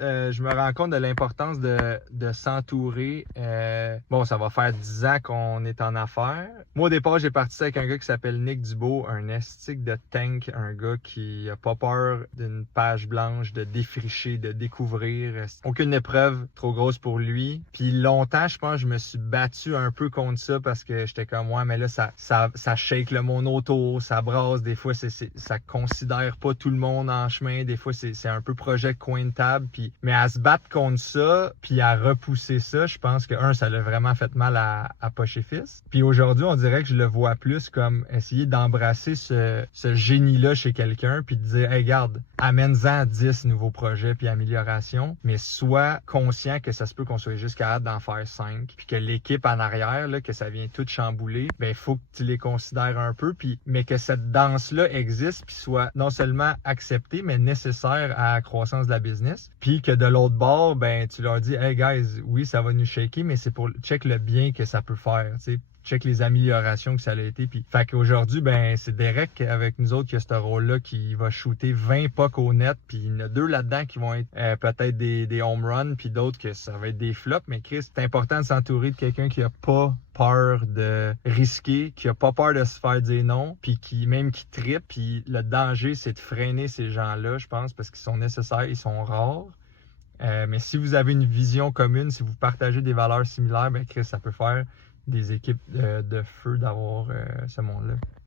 Je me rends compte de l'importance de s'entourer. Bon, ça va faire 10 ans qu'on est en affaires. Moi, au départ, j'ai parti avec un gars qui s'appelle Nick Dubo, un estique de tank, un gars qui a pas peur d'une page blanche, de défricher, de découvrir. Aucune épreuve trop grosse pour lui. Puis longtemps, je pense, je me suis battu un peu contre ça parce que j'étais comme, ouais, mais là, ça shake le monde autour, ça brasse. Des fois, ça considère pas tout le monde en chemin. Des fois, c'est un peu projet coin de table. Mais à se battre contre ça, puis à repousser ça, je pense que, ça l'a vraiment fait mal à Poche et Fils. Puis aujourd'hui, on dirait que je le vois plus comme essayer d'embrasser ce génie-là chez quelqu'un, puis de dire, hey, regarde, amène-en 10 nouveaux projets puis améliorations, mais sois conscient que ça se peut qu'on soit juste capable d'en faire 5, puis que l'équipe en arrière, là, que ça vient tout chambouler, ben il faut que tu les considères un peu, mais que cette danse-là existe, puis soit non seulement acceptée, mais nécessaire à la croissance de la business. Puis que de l'autre bord, ben tu leur dis, hey guys, oui, ça va nous shaker, mais c'est pour check le bien que ça peut faire, tu sais. Check les améliorations que ça a été. Puis, fait qu'aujourd'hui, ben, c'est Derek avec nous autres qui a ce rôle-là qui va shooter 20 pucks au net. Puis il y en a 2 là-dedans qui vont être peut-être des home runs, puis d'autres que ça va être des flops. Mais Chris, c'est important de s'entourer de quelqu'un qui a pas peur de risquer, qui a pas peur de se faire dire non, puis qui trippe. Puis le danger, c'est de freiner ces gens-là, je pense, parce qu'ils sont nécessaires, ils sont rares. Mais si vous avez une vision commune, si vous partagez des valeurs similaires, ben Chris, ça peut faire des équipes de feu d'avoir ce monde-là.